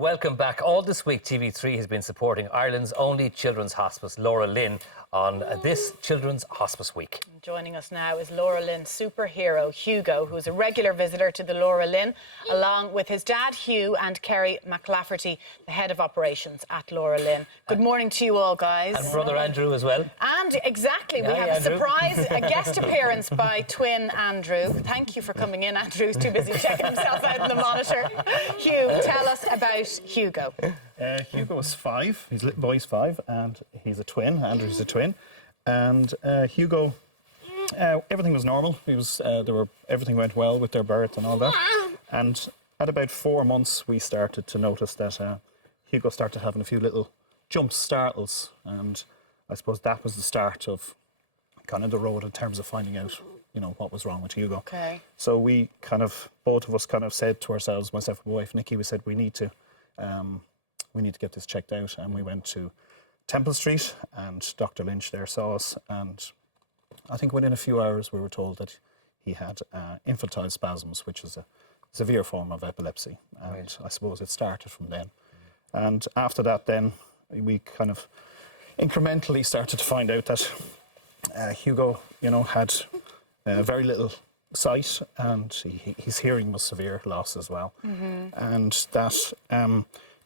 Welcome back. All this week, TV3 has been supporting Ireland's only children's hospice, LauraLynn, on this Children's Hospice Week. Joining us now is LauraLynn's superhero, Hugo, who is a regular visitor to the LauraLynn, along with his dad, Hugh, and Kerry McLafferty, the head of operations at LauraLynn. Good morning to you all, guys. And brother Andrew as well. And exactly, we have Andrew. a surprise, a guest appearance by twin Andrew. Thank you for coming in. Andrew's too busy checking himself out in the monitor. Hugh, tell us about Hugo. Hugo is 5. His little boy's 5, and he's a twin. Andrew's a twin, and Hugo. Everything was normal. He was. Everything went well with their birth and all that. And at about 4 months, we started to notice that Hugo started having a few little jumps, startles, and I suppose that was the start of kind of the road in terms of finding out, what was wrong with Hugo. Okay. So we both of us said to ourselves, myself and my wife Nikki, we said we need to get this checked out, and we went to Temple Street, and Dr. Lynch there saw us, and I think within a few hours we were told that he had infantile spasms, which is a severe form of epilepsy, and right. I suppose it started from then. And after that then we kind of incrementally started to find out that Hugo, had very little sight, and his hearing was severe loss as well. Mm-hmm. And that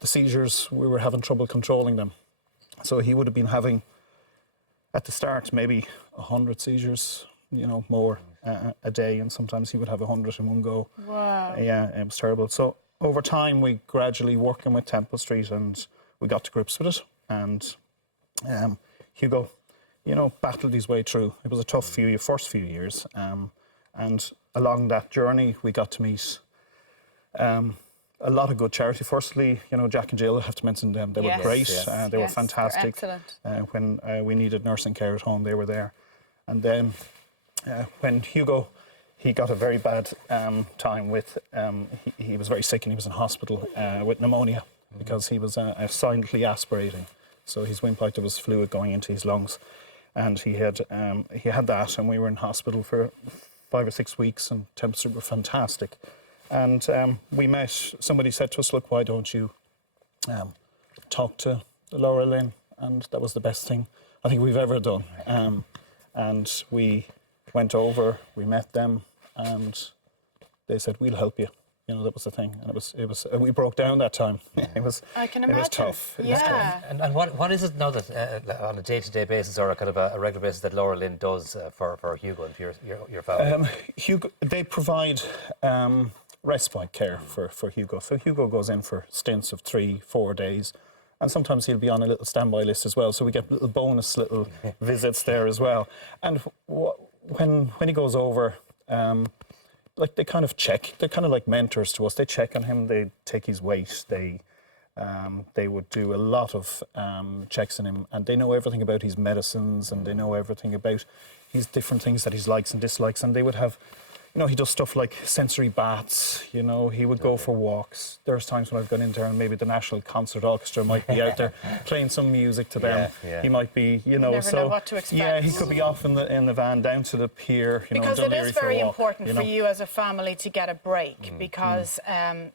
the seizures, we were having trouble controlling them. So he would have been having, at the start, maybe 100 seizures, more a day, and sometimes he would have 100 in one go. Wow. Yeah, it was terrible. So over time, we gradually working with Temple Street, and we got to grips with it. And Hugo, battled his way through. It was a tough first few years. And along that journey, we got to meet a lot of good charity. Firstly, Jack and Jill, I have to mention them. They were great. Yes. They were fantastic. Excellent. When we needed nursing care at home, they were there. And then when Hugo, he got a very bad time with, he was very sick, and he was in hospital with pneumonia because he was silently aspirating. So his windpipe, there was fluid going into his lungs. And he had that, and we were in hospital for 5 or 6 weeks, and Temple Street were fantastic. And we met, somebody said to us, look, why don't you talk to LauraLynn? And that was the best thing I think we've ever done. And we went over, we met them, and they said, we'll help you. That was the thing. And it was we broke down that time. Yeah. I can imagine. It was tough. It was tough. And what is it now that on a day-to-day basis, or a kind of a regular basis, that LauraLynn does for Hugo and for your family? Hugo, they provide respite care for Hugo. So Hugo goes in for stints of 3-4 days, and sometimes he'll be on a little standby list as well. So we get little bonus visits there as well. And when he goes over, they kind of check. They're kind of like mentors to us. They check on him. They take his weight. They would do a lot of checks on him, and they know everything about his medicines, and they know everything about his different things that he likes and dislikes. And they would have, he does stuff like sensory baths. He would go for walks. There's times when I've gone in there, and maybe the National Concert Orchestra might be out there playing some music to them. Yeah. He might be, You never know what to expect. Yeah, he could be off in the van down to the pier. Because it is very important for you as a family to get a break, because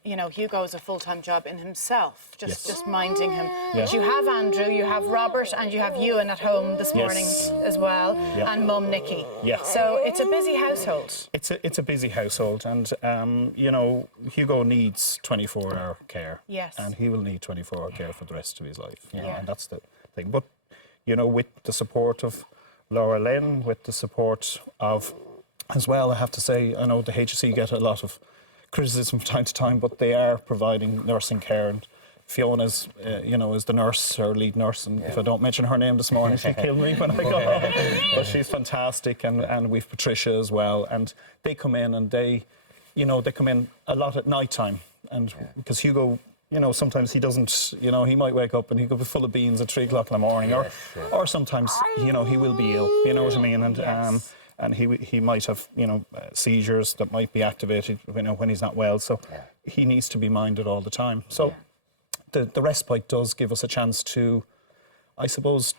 Hugo is a full-time job in himself, just minding him. Yeah. But you have Andrew, you have Robert, and you have Ewan at home this morning as well, and Mum Nikki. Yeah. So it's a busy household. It's a busy household, and Hugo needs 24-hour care. Yes. And he will need 24-hour care for the rest of his life. And that's the thing. But with the support of LauraLynn, with the support of, as well, I have to say, I know the HSE get a lot of criticism from time to time, but they are providing nursing care. And Fiona's, is the nurse, our lead nurse, and if I don't mention her name this morning, she'll kill me when I go home. But she's fantastic, and we've Patricia as well, and they come in, and they come in a lot at night time, and because Hugo, sometimes he doesn't, he might wake up and he could be full of beans at 3 o'clock in the morning, or sometimes, he will be ill, you know what I mean, and he might have, seizures that might be activated, when he's not well, so he needs to be minded all the time. So. The respite does give us a chance to, I suppose,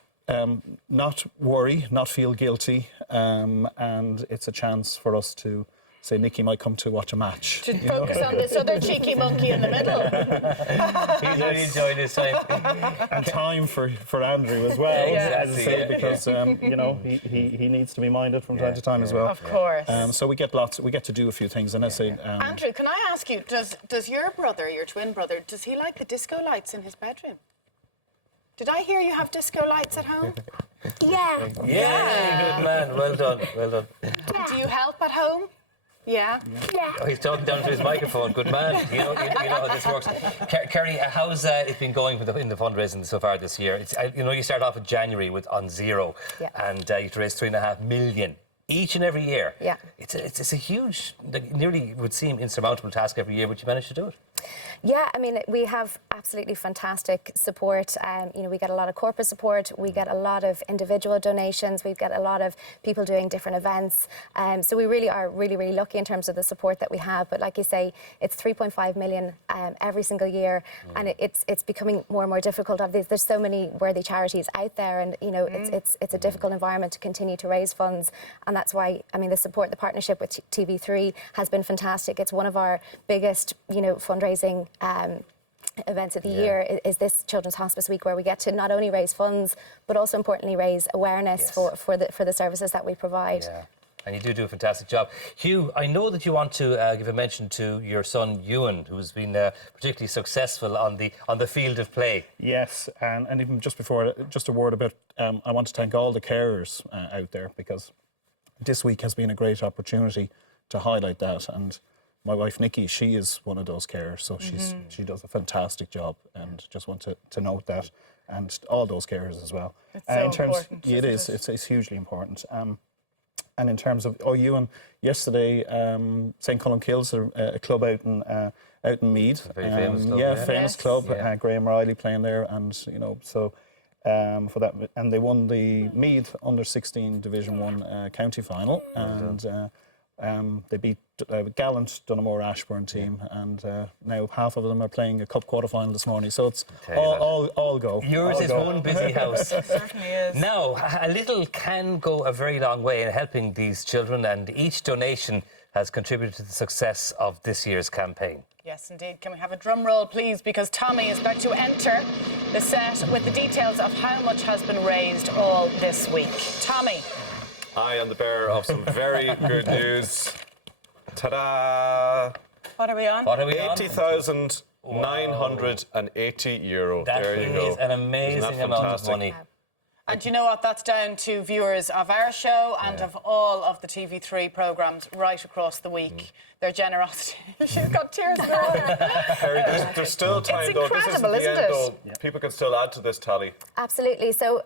not worry, not feel guilty, and it's a chance for us to say Nicky might come to watch a match. To focus on this other cheeky monkey in the middle. He's really enjoying his time. And time for Andrew as well, as I Exactly, say, because you know, he needs to be minded from time to time as well. Of course. So we get to do a few things, and I say, Andrew, can I ask you, does your brother, your twin brother, does he like the disco lights in his bedroom? Did I hear you have disco lights at home? Yeah. Yeah, good man. Well done, well done. Do you help at home? Yeah. Yeah. Oh, he's talking down to his microphone. Good man. You know how this works. Kerry, how's it been going in the fundraising so far this year? You start off in January on zero, and you have to raise $3.5 million each and every year. Yeah. It's a huge, nearly would seem insurmountable task every year, but you manage to do it. Yeah, I mean, we have absolutely fantastic support. We get a lot of corporate support. We get a lot of individual donations. We get a lot of people doing different events. So we really are really lucky in terms of the support that we have. But like you say, it's 3.5 million every single year, and it's becoming more and more difficult. There's so many worthy charities out there, and it's a difficult environment to continue to raise funds, and that's why the partnership with TV3 has been fantastic. It's one of our biggest fundraising events of the year is this Children's Hospice Week, where we get to not only raise funds but also importantly raise awareness for the services that we provide. Yeah. And you do a fantastic job. Hugh, I know that you want to give a mention to your son Ewan, who's been particularly successful on the field of play. yes, and even just before, just a word about, I want to thank all the carers out there, because this week has been a great opportunity to highlight that. And my wife Nicky, she is one of those carers, so she does a fantastic job, and just want to note that, and all those carers as well. It's so important. It is. It's hugely important. And in terms of Ewan, yesterday, St. Columbkille's a club out in Meath. A very famous club. Famous club. Graham Riley playing there, and so. For that, and they won the Meath under-16 Division 1 county final, and they beat gallant Dunamore Ashbourne team, and now half of them are playing a cup quarter-final this morning, so it's all go. Yours is one busy house. It certainly is. Now, a little can go a very long way in helping these children, and each donation has contributed to the success of this year's campaign. Yes, indeed. Can we have a drum roll, please? Because Tommy is about to enter the set with the details of how much has been raised all this week. Tommy. I am the bearer of some very good news. Ta-da! What are we on? 80,980 euro. That there you go. is an amazing amount of money. And you know what? That's down to viewers of our show and of all of the TV3 programmes right across the week. Their generosity. She's got tears in her eyes. There's still time, though. This isn't incredible, the isn't end, it? though. People can still add to this tally. Absolutely. So,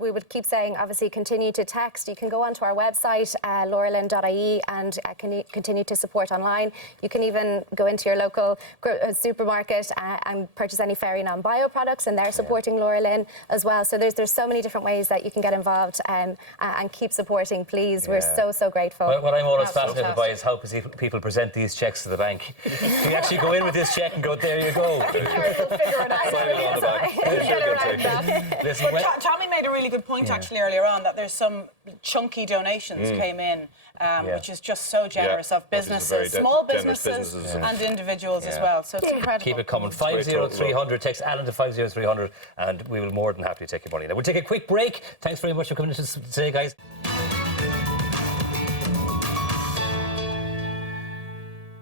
we would keep saying, obviously, continue to text. You can go onto our website, LauraLynn.ie, and continue to support online. You can even go into your local supermarket and purchase any Fairy Non-Bio products, and they're supporting LauraLynn as well. So there's so many different ways that you can get involved and keep supporting, please. We're so grateful. What I'm always fascinated by is how people present these checks to the bank. You actually go in with this check and go, there you go. Figure it out. Sign it on the back. Listen, Tommy made a really good point actually earlier on, that there's some chunky donations came in, which is just so generous of businesses, small businesses and individuals as well. So it's incredible. keep it coming. 50300, text Alan to 50300, and we will more than happily take your money. Now we'll take a quick break. Thanks very much for coming in today, guys.